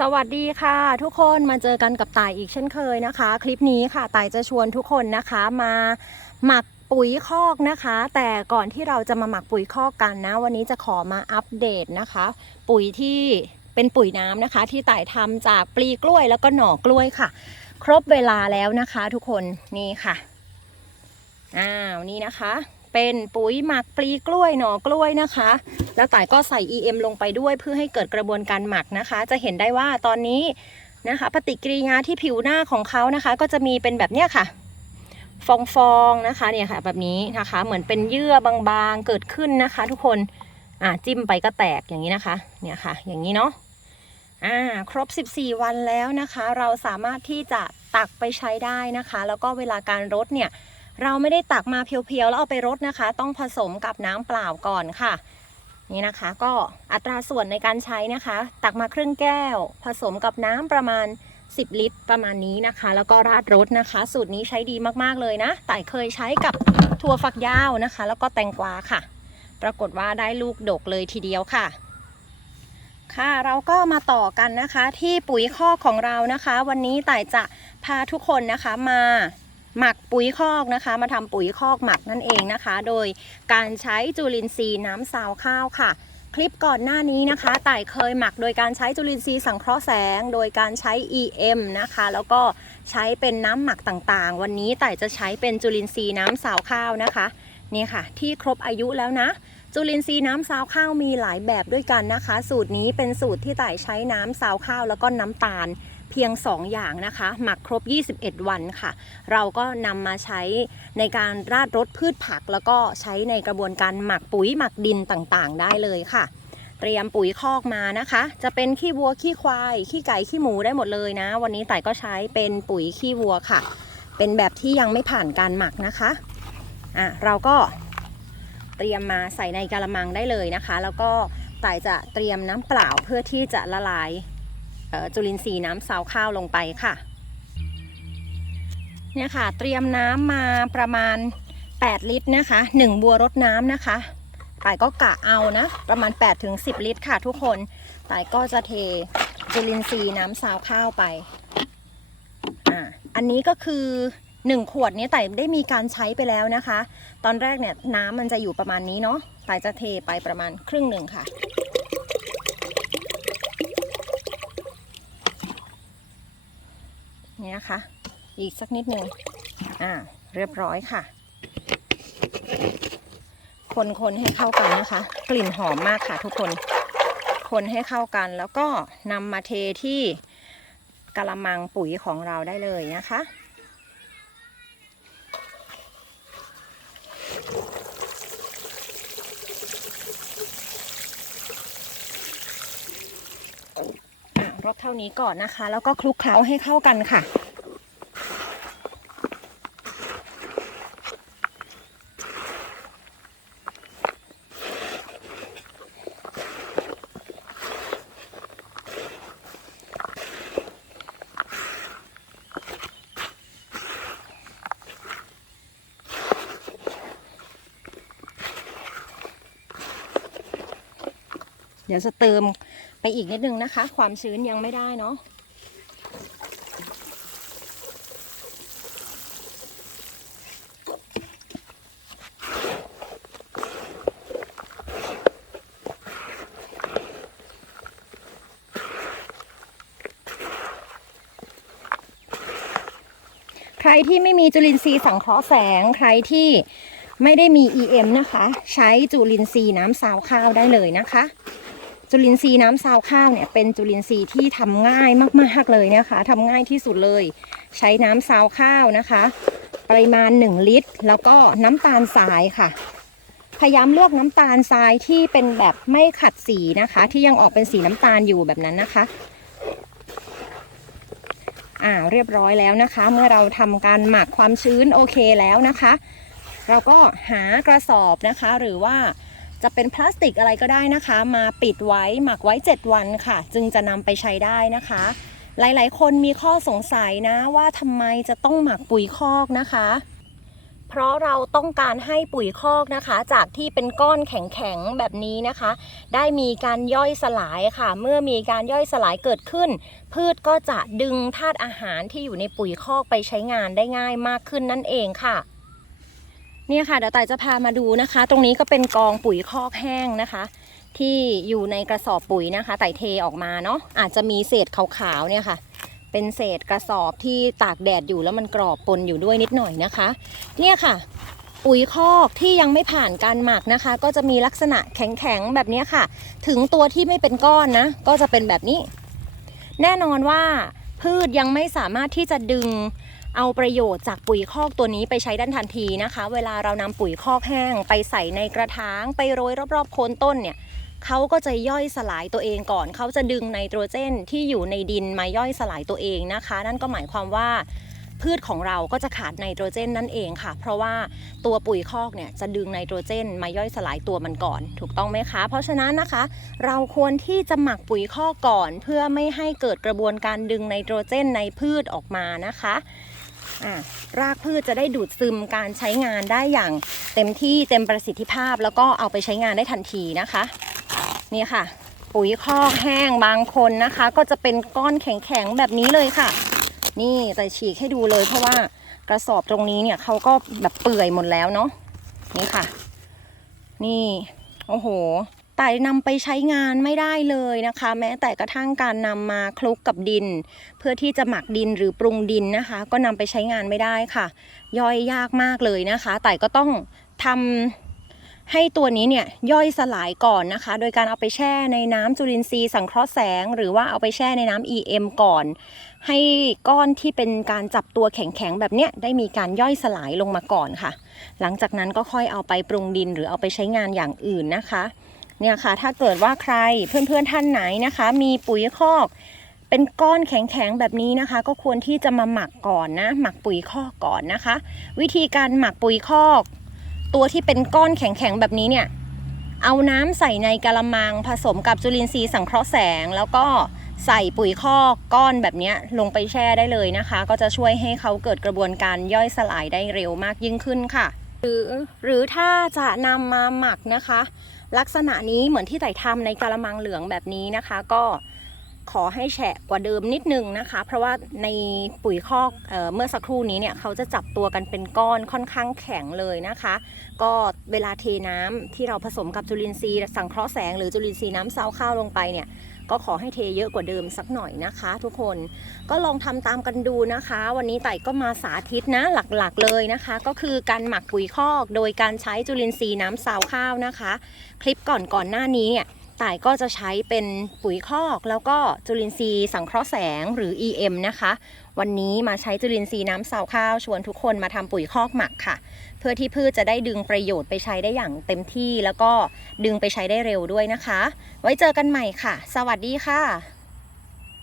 สวัสดีค่ะ ทุกคนมาเจอกันกับต่ายอีกเช่นเคยนะคะ คลิปนี้ค่ะต่ายจะชวนทุกคนนะคะมาหมักปุ๋ยคอกนะคะ แต่ก่อนที่เราจะมาหมักปุ๋ยคอกกันนะ วันนี้จะขอมาอัปเดตนะคะ ปุ๋ยที่เป็นปุ๋ยน้ำนะคะ ที่ต่ายทำจากปลีกล้วยแล้วก็หน่อกล้วยค่ะ ครบเวลาแล้วนะคะ ทุกคนนี่ค่ะอ้าวนี่นะคะ เป็นปุ๋ยหมักปลีกล้วยหน่อกล้วยนะคะ แล้วต่ายก็ใส่ EM ลงไปด้วยเพื่อให้เกิดกระบวนการหมักนะคะ จะเห็นได้ว่าตอนนี้นะคะปฏิกิริยาที่ผิวหน้าของเขานะคะ ก็จะมีเป็นแบบเนี้ยค่ะ ฟองๆนะคะเนี่ยค่ะ แบบนี้นะคะ เหมือนเป็นเยื่อบางๆเกิดขึ้นนะคะ ทุกคนอ่าจิ้มไปก็แตกอย่างนี้นะคะ เนี่ยค่ะ อย่างนี้เนาะอ่าครบ 14 วันแล้วนะคะ เราสามารถที่จะตักไปใช้ได้นะคะ แล้วก็เวลาการรดเนี่ย เราไม่ได้ตักมาเพียวๆแล้วเอาไปรดนะคะ ต้องผสมกับน้ำเปล่าก่อนค่ะ นี่นะคะ ก็อัตราส่วนในการใช้นะคะ ตักมาครึ่งแก้ว ผสมกับน้ำประมาณ 10 ลิตรประมาณนี้นะคะ แล้วก็ราดรสนะคะ สูตรนี้ใช้ดีมากๆเลยนะแต่เคยใช้กับถั่วฝักยาวนะคะ แล้วก็แตงกวาค่ะ ปรากฏว่าได้ลูกดกเลยทีเดียวค่ะค่ะเราก็มาต่อกันนะคะที่ปุ๋ยคอของเรานะคะ วันนี้ต่ายจะพาทุกคนนะคะมา หมักปุ๋ยคอกนะคะ มาทำปุ๋ยคอกหมักนั่นเองนะคะ โดยการใช้จุลินทรีย์น้ำซาวข้าวค่ะ คลิปก่อนหน้านี้นะคะต่ายเคยหมักโดยการใช้จุลินทรีย์สังเคราะห์แสง โดยการใช้ EM นะคะ แล้วก็ใช้เป็นน้ำหมักต่างๆ วันนี้ต่ายจะใช้เป็นจุลินทรีย์น้ำซาวข้าวนะคะนี่ค่ะ ที่ครบอายุแล้วนะจุลินทรีย์น้ำซาวข้าวมีหลายแบบด้วยกันนะคะ สูตรนี้เป็นสูตรที่ต่ายใช้น้ำซาวข้าวแล้วก็น้ำตาล เพียง 2 อย่างนะคะ หมักครบ 21 วันค่ะ เราก็นำมาใช้ในการราดรสพืชผัก แล้วก็ใช้ในกระบวนการหมักปุ๋ยหมักดินต่างๆ ได้เลยค่ะ เตรียมปุ๋ยคอกมานะคะ จะเป็นขี้วัวขี้ควายขี้ไก่ขี้หมูได้หมดเลยนะ วันนี้ไต่ก็ใช้เป็นปุ๋ยขี้วัวค่ะ เป็นแบบที่ยังไม่ผ่านการหมักนะคะอะเราก็เตรียมมาใส่ในกระมังได้เลยนะคะ แล้วก็ต่ายจะเตรียมน้ำเปล่าเพื่อที่จะละลาย จุลินทรีย์น้ำซาวข้าวลงไปค่ะเนี่ยค่ะ เตรียมน้ำมาประมาณ 8 ลิตรนะคะ 1 บัวรดน้ำนะคะต่ายก็กะเอานะ ประมาณ8-10 ลิตรค่ะทุกคนต่ายก็จะเทจุลินทรีย์น้ำซาวข้าวไปอ่าอันนี้ก็คือ 1 ขวดนี้ต่ายได้มีการใช้ไปแล้วนะคะ ตอนแรกเนี่ยน้ำมันจะอยู่ประมาณนี้เนาะต่ายจะเทไปประมาณครึ่งหนึ่งค่ะ นะคะ อีกสักนิดหนึ่งอ่าเรียบร้อยค่ะ คนๆให้เข้ากันนะคะ กลิ่นหอมมากค่ะทุกคน คนให้เข้ากันแล้วก็นำมาเทที่กระมังปุ๋ยของเราได้เลยนะคะอะรบเท่านี้ก่อนนะคะ แล้วก็คลุกเคล้าให้เข้ากันค่ะ เดี๋ยวจะเติมไปอีกนิดนึงนะคะ ความชื้นยังไม่ได้เนาะใครที่ไม่มีจุลินทรีย์สังเคราะห์แสง ใครที่ไม่ได้มี EM นะคะ ใช้จุลินทรีย์น้ำซาวข้าวได้เลยนะคะ จุลินทรีย์น้ำซาวข้าวเนี่ยเป็นจุลินทรีย์ที่ทำง่ายมากๆเลยนะคะทำง่ายที่สุดเลย ใช้น้ำซาวข้าวนะคะ ปริมาณ 1 ลิตร แล้วก็น้ำตาลทรายค่ะ พยายามเลือกน้ำตาลทรายที่เป็นแบบไม่ขัดสีนะคะ ที่ยังออกเป็นสีน้ำตาลอยู่แบบนั้นนะคะอ่าเรียบร้อยแล้วนะคะ เมื่อเราทำการหมักความชื้นโอเคแล้วนะคะ เราก็หากระสอบนะคะ หรือว่า จะเป็นพลาสติกอะไรก็ได้นะคะ มาปิดไว้หมักไว้ 7 วันค่ะ จึงจะนำไปใช้ได้นะคะ หลายๆ คนมีข้อสงสัยนะว่าทำไมจะต้องหมักปุ๋ยคอกนะคะ เพราะเราต้องการให้ปุ๋ยคอกนะคะ จากที่เป็นก้อนแข็งๆแบบนี้นะคะ ได้มีการย่อยสลายค่ะ เมื่อมีการย่อยสลายเกิดขึ้น พืชก็จะดึงธาตุอาหารที่อยู่ในปุ๋ยคอกไปใช้งานได้ง่ายมากขึ้นนั่นเองค่ะ นี่ยค่ะเดี๋ยวต่ายจะพามาดูนะคะ ตรงนี้ก็เป็นกองปุ๋ยคอกแห้งนะคะ ที่อยู่ในกระสอบปุ๋ยนะคะไต่เทออกมาเนาะอาจจะมีเศษขาวๆเนี่ยค่ะ เป็นเศษกระสอบที่ตากแดดอยู่แล้วมันกรอบปนอยู่ด้วยนิดหน่อยนะคะ เนี่ยค่ะ ปุ๋ยคอกที่ยังไม่ผ่านการหมักนะคะ ก็จะมีลักษณะแข็งๆแบบนี้ค่ะ ถึงตัวที่ไม่เป็นก้อนนะ ก็จะเป็นแบบนี้ แน่นอนว่าพืชยังไม่สามารถที่จะดึง เอาประโยชน์จากปุ๋ยคอกตัวนี้ไปใช้ด้านทันทีนะคะ เวลาเรานำปุ๋ยคอกแห้ง ไปใส่ในกระถาง ไปโรยรอบๆโคนต้นเนี่ยเขาก็จะย่อยสลายตัวเองก่อน เขาจะดึงไนโตรเจนที่อยู่ในดินมาย่อยสลายตัวเองนะคะ นั่นก็หมายความว่าพืชของเราก็จะขาดไนโตรเจนนั่นเองค่ะ เพราะว่าตัวปุ๋ยคอกเนี่ยจะดึงไนโตรเจนมาย่อยสลายตัวมันก่อน ถูกต้องไหมคะ เพราะฉะนั้นนะคะ เราควรที่จะหมักปุ๋ยคอกก่อน เพื่อไม่ให้เกิดกระบวนการดึงไนโตรเจนในพืชออกมานะคะ รากพืชจะได้ดูดซึมการใช้งานได้อย่างเต็มที่เต็มประสิทธิภาพ แล้วก็เอาไปใช้งานได้ทันทีนะคะ นี่ค่ะ ปุ๋ยคอกแห้งบางคนนะคะ ก็จะเป็นก้อนแข็งๆแบบนี้เลยค่ะ นี่จะฉีกให้ดูเลยเพราะว่ากระสอบตรงนี้เนี่ยเขาก็แบบเปื่อยหมดแล้วเนาะนี่ค่ะ นี่ โอ้โห แต่นำไปใช้งานไม่ได้เลยนะคะ แม้แต่กระทั่งการนำมาคลุกกับดิน เพื่อที่จะหมักดินหรือปรุงดินนะคะ ก็นำไปใช้งานไม่ได้ค่ะ ย่อยยากมากเลยนะคะ แต่ก็ต้องทำให้ตัวนี้เนี่ยย่อยสลายก่อนนะคะ โดยการเอาไปแช่ในน้ำจุลินทรีย์สังเคราะห์แสง หรือว่าเอาไปแช่ในน้ำ EM ก่อน ให้ก้อนที่เป็นการจับตัวแข็งๆแบบเนี้ยได้มีการย่อยสลายลงมาก่อนค่ะ หลังจากนั้นก็ค่อยเอาไปปรุงดินหรือเอาไปใช้งานอย่างอื่นนะคะ เนี่ยค่ะ ถ้าเกิดว่าใครเพื่อนๆท่านไหนนะคะ มีปุ๋ยคอกเป็นก้อนแข็งๆแบบนี้นะคะ ก็ควรที่จะมาหมักก่อนนะ หมักปุ๋ยคอกก่อนนะคะ วิธีการหมักปุ๋ยคอก ตัวที่เป็นก้อนแข็งๆแบบนี้เนี่ยเอาน้ำใส่ในกะละมังผสมกับจุลินทรีย์สังเคราะห์แสง แล้วก็ใส่ปุ๋ยคอกก้อนแบบนี้ลงไปแช่ได้เลยนะคะ ก็จะช่วยให้เขาเกิดกระบวนการย่อยสลายได้เร็วมากยิ่งขึ้นค่ะ หรือหรือถ้าจะนำมาหมักนะคะ ลักษณะนี้เหมือนที่ไต่ทำในกะละมังเหลืองแบบนี้นะคะ ก็ขอให้แฉะกว่าเดิมนิดนึงนะคะ เพราะว่าในปุ๋ยคอกเออเมื่อสักครู่นี้เนี่ยเขาจะจับตัวกันเป็นก้อนค่อนข้างแข็งเลยนะคะ ก็เวลาเทน้ำที่เราผสมกับจุลินทรีย์สังเคราะห์แสงหรือจุลินทรีย์น้ำซาวข้าวลงไปเนี่ย ก็ขอให้เทเยอะกว่าเดิมสักหน่อยนะคะ ทุกคนก็ลองทำตามกันดูนะคะ วันนี้ไต่ก็มาสาธิตนะหลักๆเลยนะคะ ก็คือการหมักปุ๋ยคอก โดยการใช้จุลินทรีย์น้ำซาวข้าวนะคะ คลิปก่อนก่อนหน้านี้เนี่ย ต่ายก็จะใช้เป็นปุ๋ยคอก แล้วก็จุลินทรีย์สังเคราะห์แสงหรือ EM นะคะ วันนี้มาใช้จุลินทรีย์น้ำเสาวข้าวชวนทุกคนมาทำปุ๋ยคอกหมักค่ะ เพื่อที่พืชจะได้ดึงประโยชน์ไปใช้ได้อย่างเต็มที่ แล้วก็ดึงไปใช้ได้เร็วด้วยนะคะ ไว้เจอกันใหม่ค่ะ สวัสดีค่ะ